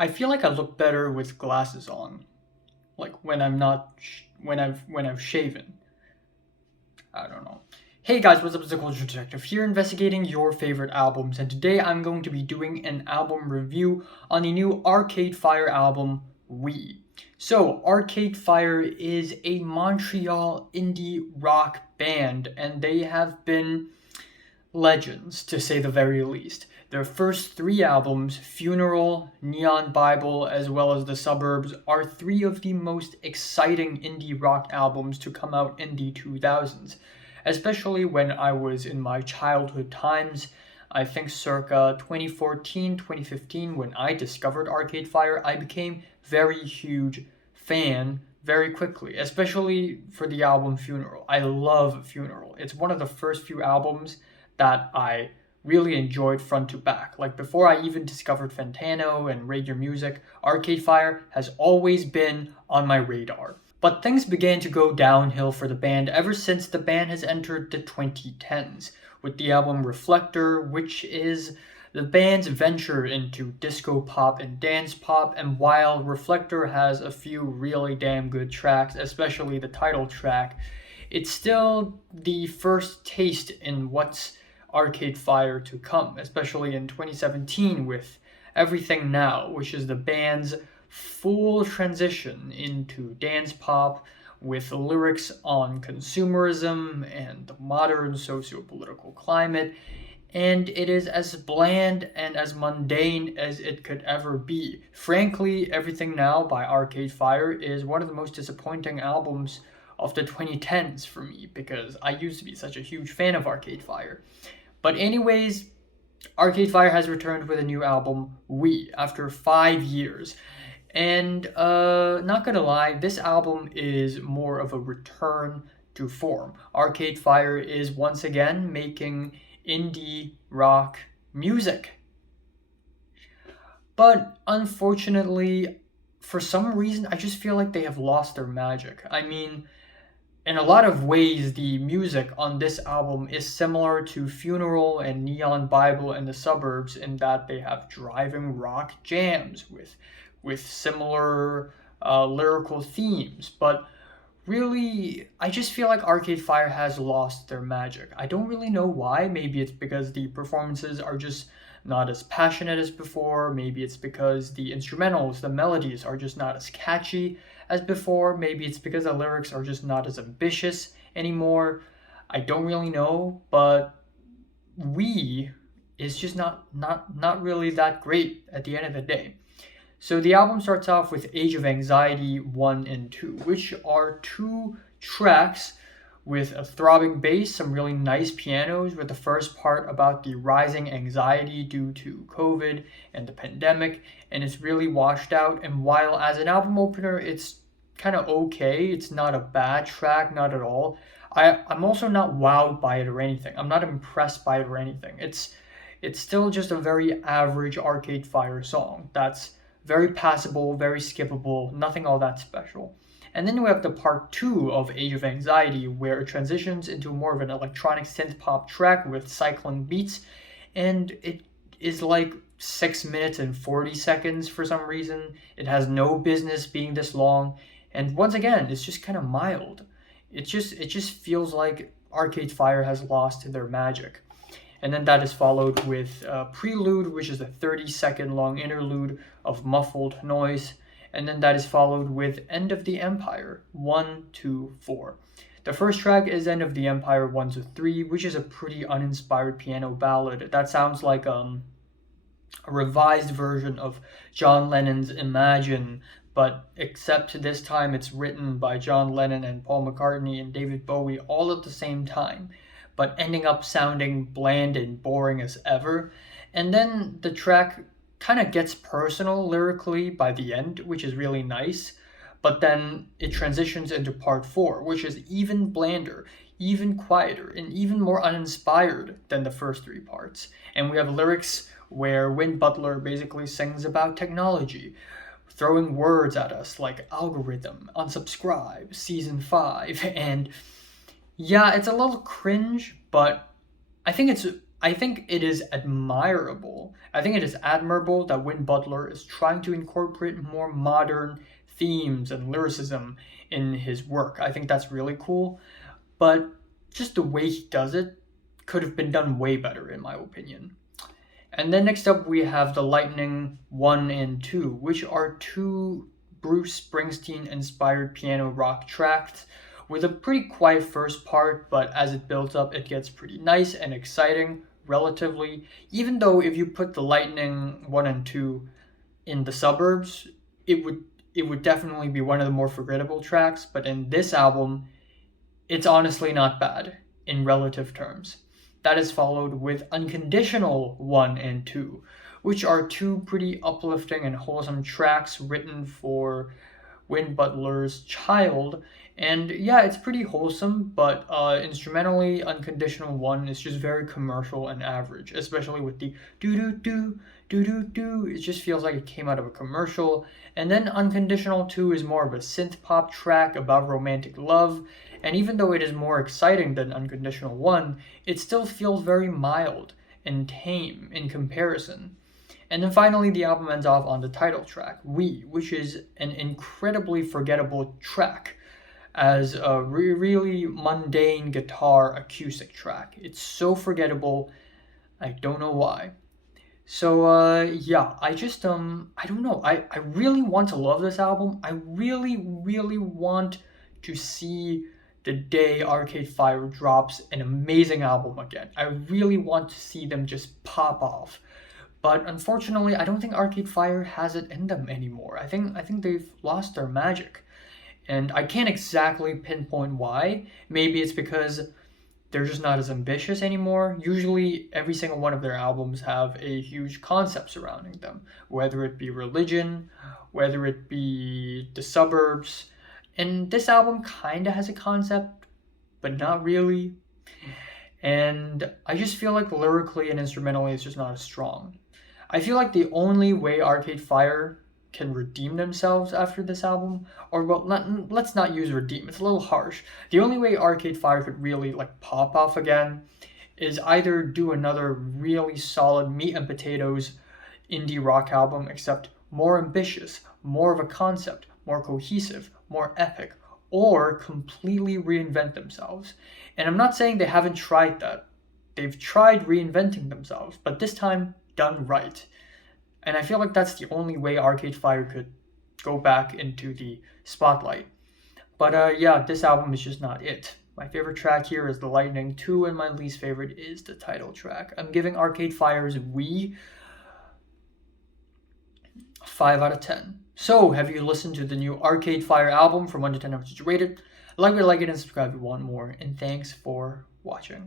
I feel like I look better with glasses on, like when I'm not when I've shaven. I don't know. Hey guys, what's up? It's the Culture Detective here, investigating your favorite albums, and today I'm going to be doing an album review on the new Arcade Fire album, We. So, Arcade Fire is a Montreal indie rock band, and they have been legends, to say the very least. Their first three albums, Funeral, Neon Bible, as well as The Suburbs, are three of the most exciting indie rock albums to come out in the 2000s, especially when I was in my childhood times. I think circa 2014, 2015, when I discovered Arcade Fire, I became very huge fan very quickly, especially for the album Funeral. I love Funeral. It's one of the first few albums that I really enjoyed front to back. Like before I even discovered Fantano and Rate Your Music, Arcade Fire has always been on my radar. But things began to go downhill for the band ever since the band has entered the 2010s, with the album Reflector, which is the band's venture into disco pop and dance pop. And while Reflector has a few really damn good tracks, especially the title track, it's still the first taste in what's Arcade Fire to come, especially in 2017 with Everything Now, which is the band's full transition into dance pop with lyrics on consumerism and the modern socio-political climate, and it is as bland and as mundane as it could ever be. Frankly, Everything Now by Arcade Fire is one of the most disappointing albums of the 2010s for me, because I used to be such a huge fan of Arcade Fire. But anyways, Arcade Fire has returned with a new album, We, after 5 years. And not gonna lie, this album is more of a return to form. Arcade Fire is once again making indie rock music. But unfortunately, for some reason, I just feel like they have lost their magic. I mean, in a lot of ways, the music on this album is similar to Funeral and Neon Bible and The Suburbs in that they have driving rock jams with similar lyrical themes. But really, I just feel like Arcade Fire has lost their magic. I don't really know why. Maybe it's because the performances are just not as passionate as before. Maybe it's because the instrumentals, the melodies are just not as catchy as before. Maybe it's because the lyrics are just not as ambitious anymore. I don't really know, but We is just not really that great at the end of the day. So the album starts off with Age of Anxiety 1 and 2, which are two tracks with a throbbing bass, some really nice pianos, with the first part about the rising anxiety due to COVID and the pandemic, and it's really washed out. And while as an album opener, it's kind of okay, it's not a bad track, not at all. I'm also not wowed by it or anything. I'm not impressed by it or anything. It's still just a very average Arcade Fire song that's very passable, very skippable, nothing all that special. And then we have the part two of Age of Anxiety, where it transitions into more of an electronic synth pop track with cycling beats, and it is like 6 minutes and 40 seconds for some reason. It has no business being this long, and once again, it's just kind of mild. It just feels like Arcade Fire has lost their magic. And then that is followed with Prelude, which is a 30-second long interlude of muffled noise. And then that is followed with End of the Empire 1, 2, 4. The first track is End of the Empire 1 to 3, which is a pretty uninspired piano ballad that sounds like a revised version of John Lennon's Imagine, but except this time it's written by John Lennon and Paul McCartney and David Bowie all at the same time, but ending up sounding bland and boring as ever. And then the track kind of gets personal lyrically by the end, which is really nice. But then it transitions into part four, which is even blander, even quieter, and even more uninspired than the first three parts. And we have lyrics where Win Butler basically sings about technology, throwing words at us like algorithm, unsubscribe, season 5, and yeah, it's a little cringe, but I think it's I think it is admirable. I think it is admirable that Win Butler is trying to incorporate more modern themes and lyricism in his work. I think that's really cool, but just the way he does it could have been done way better, in my opinion. And then next up, we have The Lightning 1 and 2, which are two Bruce Springsteen inspired piano rock tracks with a pretty quiet first part, but as it builds up, it gets pretty nice and exciting relatively. Even though if you put The Lightning 1 and 2 in the suburbs, it would definitely be one of the more forgettable tracks, but in this album, it's honestly not bad in relative terms. That is followed with Unconditional 1 and 2, which are two pretty uplifting and wholesome tracks written for Win Butler's child. And yeah, it's pretty wholesome, but instrumentally, Unconditional 1 is just very commercial and average, especially with the do do do do do do. It just feels like it came out of a commercial. And then Unconditional 2 is more of a synth pop track about romantic love. And even though it is more exciting than Unconditional 1, it still feels very mild and tame in comparison. And then finally, the album ends off on the title track, We, which is an incredibly forgettable track as a really mundane guitar acoustic track. It's so forgettable, I don't know why. So yeah, I don't know. I really want to love this album. I really want to see the day Arcade Fire drops an amazing album again. I really want to see them just pop off. But unfortunately, I don't think Arcade Fire has it in them anymore. I think they've lost their magic. And I can't exactly pinpoint why. Maybe it's because they're just not as ambitious anymore. Usually, every single one of their albums have a huge concept surrounding them, whether it be religion, whether it be the suburbs. And this album kind of has a concept, but not really. And I just feel like lyrically and instrumentally it's just not as strong. I feel like the only way Arcade Fire can redeem themselves after this album, or well, let's not use redeem, it's a little harsh. The only way Arcade Fire could really like pop off again is either do another really solid meat and potatoes indie rock album, except more ambitious, more of a concept, more cohesive, more epic, or completely reinvent themselves. And I'm not saying they haven't tried that. They've tried reinventing themselves, but this time done right. And I feel like that's the only way Arcade Fire could go back into the spotlight. But yeah, this album is just not it. My favorite track here is The Lightning 2, and my least favorite is the title track. I'm giving Arcade Fire's We 5 out of 10. So, have you listened to the new Arcade Fire album from 1 to 10? How much did you rate it? Like it, and subscribe if you want more. And thanks for watching.